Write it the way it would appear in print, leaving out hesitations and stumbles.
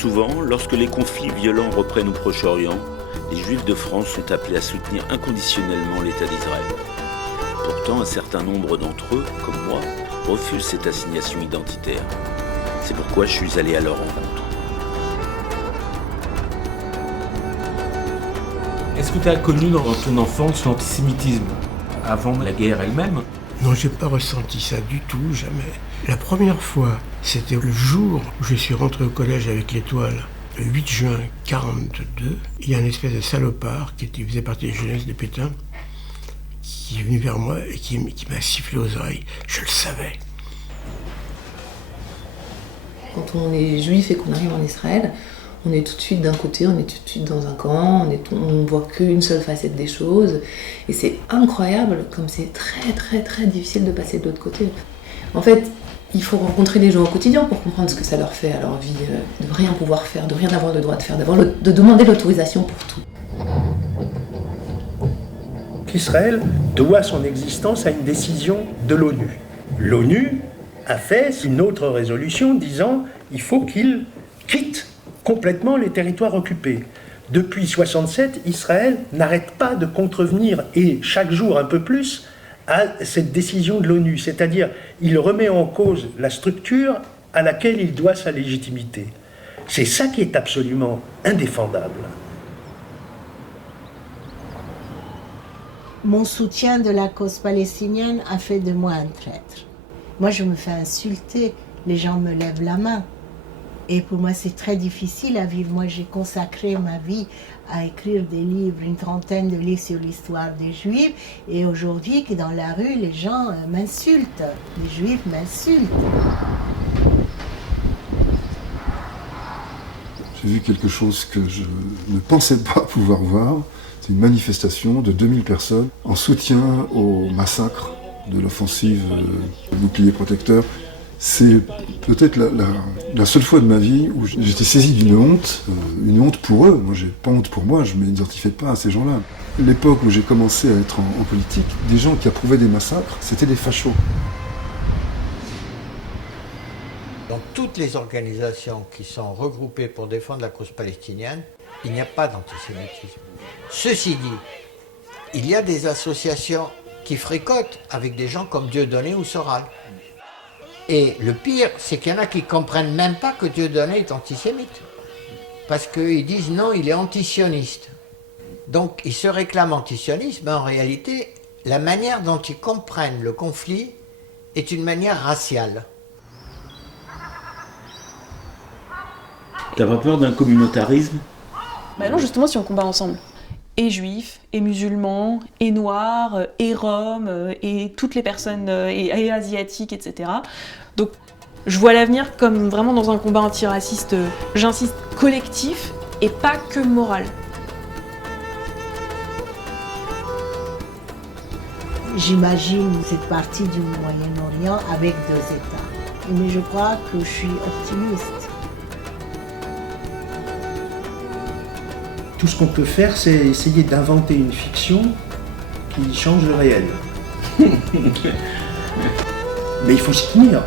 souvent, lorsque les conflits violents reprennent au Proche-Orient, les Juifs de France sont appelés à soutenir inconditionnellement l'État d'Israël. Pourtant, un certain nombre d'entre eux, comme moi, refusent cette assignation identitaire. C'est pourquoi je suis allé à leur rencontre. Est-ce que tu as connu dans ton enfance l'antisémitisme avant la guerre elle-même ? Non, j'ai pas ressenti ça du tout, jamais. La première fois, c'était le jour où je suis rentré au collège avec l'Étoile, le 8 juin 1942. Il y a une espèce de salopard qui faisait partie des jeunesses de Pétain, qui est venu vers moi et qui m'a sifflé aux oreilles. Je le savais. Quand on est juif et qu'on arrive en Israël, on est tout de suite d'un côté, on est tout de suite dans un camp, on voit qu'une seule facette des choses. Et c'est incroyable comme c'est très très très difficile de passer de l'autre côté. En fait, il faut rencontrer les gens au quotidien pour comprendre ce que ça leur fait à leur vie, de rien pouvoir faire, de rien avoir le droit de faire, de demander l'autorisation pour tout. Qu'Israël doit son existence à une décision de l'ONU. L'ONU a fait une autre résolution disant qu'il faut qu'il quitte complètement les territoires occupés. Depuis 1967, Israël n'arrête pas de contrevenir, et chaque jour un peu plus, à cette décision de l'ONU. C'est-à-dire, il remet en cause la structure à laquelle il doit sa légitimité. C'est ça qui est absolument indéfendable. Mon soutien de la cause palestinienne a fait de moi un traître. Moi, je me fais insulter, les gens me lèvent la main. Et pour moi, c'est très difficile à vivre. Moi, j'ai consacré ma vie à écrire des livres, une trentaine de livres sur l'histoire des Juifs. Et aujourd'hui, que dans la rue, les gens m'insultent. Les Juifs m'insultent. J'ai vu quelque chose que je ne pensais pas pouvoir voir. C'est une manifestation de 2000 personnes en soutien au massacre de l'offensive bouclier protecteur. C'est peut-être la seule fois de ma vie où j'étais saisi d'une honte pour eux. Moi, j'ai pas honte pour moi, je ne m'identifiais pas à ces gens-là. L'époque où j'ai commencé à être en politique, des gens qui approuvaient des massacres, c'était des fachos. Dans toutes les organisations qui sont regroupées pour défendre la cause palestinienne, il n'y a pas d'antisémitisme. Ceci dit, il y a des associations qui fricotent avec des gens comme Dieudonné ou Soral. Et le pire, c'est qu'il y en a qui ne comprennent même pas que Dieudonné est antisémite. Parce qu'ils disent non, il est antisioniste. Donc ils se réclament antisionistes, mais en réalité, la manière dont ils comprennent le conflit est une manière raciale. T'as pas peur d'un communautarisme ? Bah non, justement, si on combat ensemble. Et juifs, et musulmans, et noirs, et roms, et toutes les personnes, et asiatiques, etc. Donc, je vois l'avenir comme vraiment dans un combat antiraciste, j'insiste, collectif, et pas que moral. J'imagine cette partie du Moyen-Orient avec 2 États. Mais je crois que je suis optimiste. Tout ce qu'on peut faire, c'est essayer d'inventer une fiction qui change le réel. Mais il faut s'y tenir.